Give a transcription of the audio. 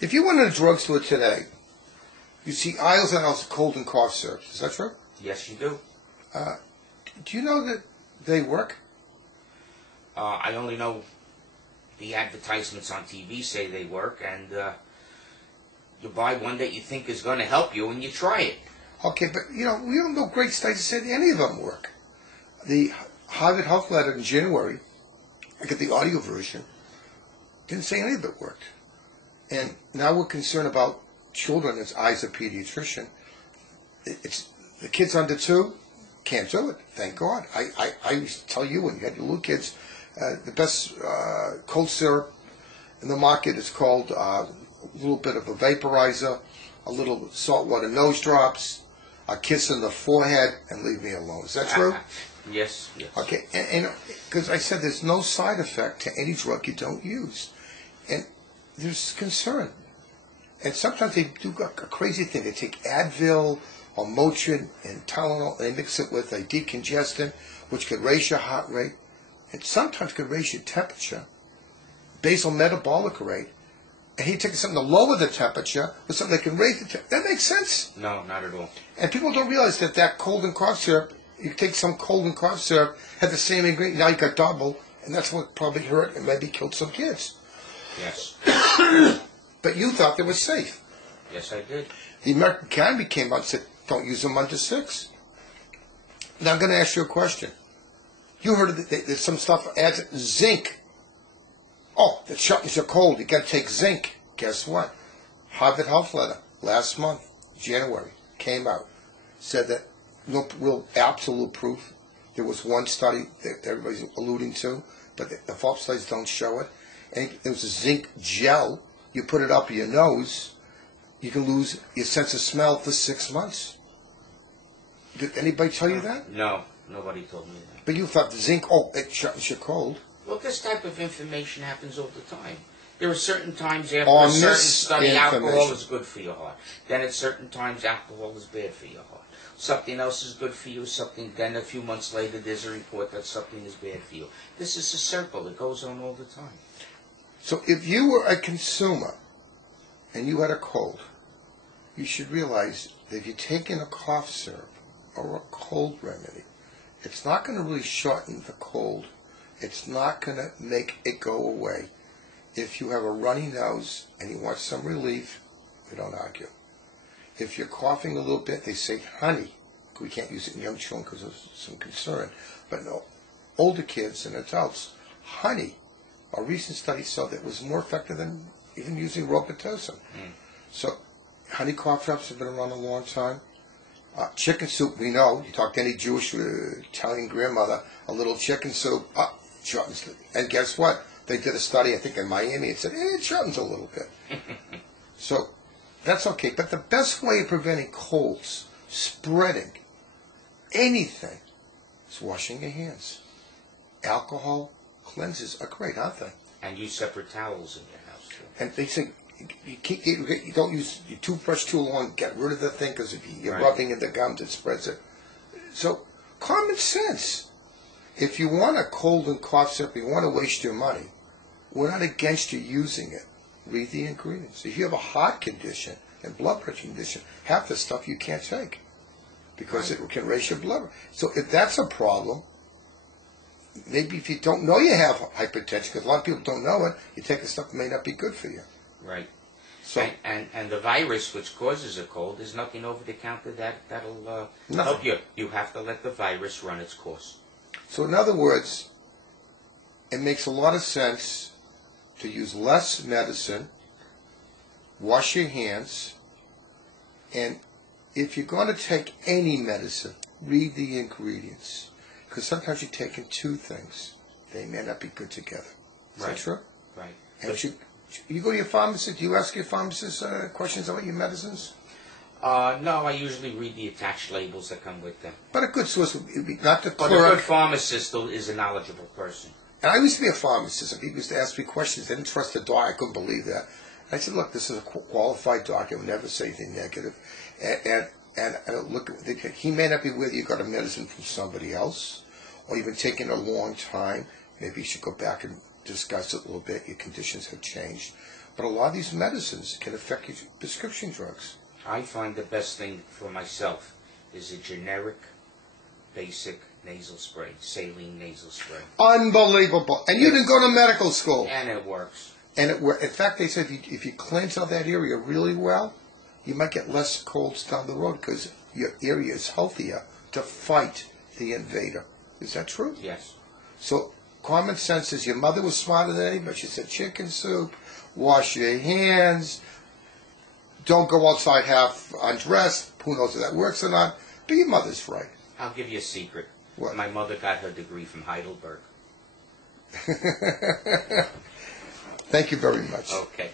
If you went to the drugstore today, you see aisles and aisles of cold and cough syrups. Is that true? Yes, you do. Do you know that they work? I only know the advertisements on TV say they work, and you buy one that you think is going to help you, and you try it. Okay, but we don't know great studies that said any of them work. The Harvard Health letter in January, I get the audio version, didn't say any of it worked. And now we're concerned about children as eyes of pediatrician. It's the kids under 2 can't do it. Thank God. I used to tell you when you had your little kids, the best cold syrup in the market is called a little bit of a vaporizer, a little saltwater nose drops, a kiss in the forehead, and leave me alone. Is that true? Yes, yes. Okay, and because I said there's no side effect to any drug you don't use. And there's concern. And sometimes they do a crazy thing. They take Advil or Motrin and Tylenol, and they mix it with a decongestant, which could raise your heart rate, and sometimes could raise your temperature, basal metabolic rate. And he takes something to lower the temperature with something that can raise the temperature. That makes sense? No, not at all. And people don't realize that cold and cough syrup, you take some cold and cough syrup, had the same ingredient, now you got double, and that's what probably hurt and maybe killed some kids. Yes. But you thought they were safe. Yes, I did. The American Academy came out and said, don't use them under 6. Now I'm going to ask you a question. You heard that some stuff adds zinc. Oh, that shortens your cold. You got to take zinc. Guess what? Harvard Health letter last month, January, came out, said that no real absolute proof. There was one study that everybody's alluding to, but the false studies don't show it. And there was a zinc gel. You put it up your nose, you can lose your sense of smell for 6 months. Did anybody tell you that? No, nobody told me that. But you thought the zinc, it shortens your cold. Well, this type of information happens all the time. There are certain times after a certain study, alcohol is good for your heart. Then at certain times, alcohol is bad for your heart. Something else is good for you, then a few months later, there's a report that something is bad for you. This is a circle. It goes on all the time. So if you were a consumer and you had a cold, you should realize that if you're taking a cough syrup or a cold remedy, it's not going to really shorten the cold. It's not going to make it go away. If you have a runny nose and you want some relief, we don't argue. If you're coughing a little bit, they say honey. We can't use it in young children because of some concern. But no, older kids and adults, honey. A recent study saw that it was more effective than even using Robitussin. So honey cough drops have been around a long time. Chicken soup, we know. You talk to any Jewish Italian grandmother, a little chicken soup, shortens. And guess what? They did a study, I think in Miami, and said, it shortens a little bit. So that's okay. But the best way of preventing colds, spreading, anything, is washing your hands. Alcohol cleanses are great, aren't they? And use separate towels in your house, too. And they say you don't use your toothbrush too long, get rid of the thing, because if you're Right. rubbing in the gums, it spreads it. So, common sense. If you want a cold and cough syrup, you want to waste your money, we're not against you using it. Read the ingredients. If you have a heart condition and blood pressure condition, half the stuff you can't take because it can raise your blood pressure. So if that's a problem, maybe if you don't know you have hypertension, because a lot of people don't know it, you take the stuff that may not be good for you. Right. So, and the virus which causes a cold, there's nothing over the counter that'll help you. You have to let the virus run its course. So in other words, it makes a lot of sense to use less medicine, wash your hands, and if you're going to take any medicine, read the ingredients. Because sometimes you're taking 2 things. They may not be good together. Is that true? Right. And you go to your pharmacist, do you ask your pharmacist questions about your medicines? No, I usually read the attached labels that come with them. But a good source would be not the clerk. But a good pharmacist is a knowledgeable person. And I used to be a pharmacist, and people used to ask me questions. They didn't trust the doc. I couldn't believe that. I said, look, this is a qualified doctor. He'll never say anything negative. And look, he may not be with you. Got a medicine from somebody else, or you've been taking a long time. Maybe you should go back and discuss it a little bit. Your conditions have changed. But a lot of these medicines can affect your prescription drugs. I find the best thing for myself is a generic, basic nasal spray, saline nasal spray. Unbelievable. And you didn't go to medical school. And it works. And in fact, they said if you cleanse out that area really well, you might get less colds down the road because your area is healthier to fight the invader. Is that true? Yes. So common sense is your mother was smarter than anybody. She said chicken soup, wash your hands, don't go outside half undressed. Who knows if that works or not? But your mother's right. I'll give you a secret. What? My mother got her degree from Heidelberg. Thank you very much. Okay.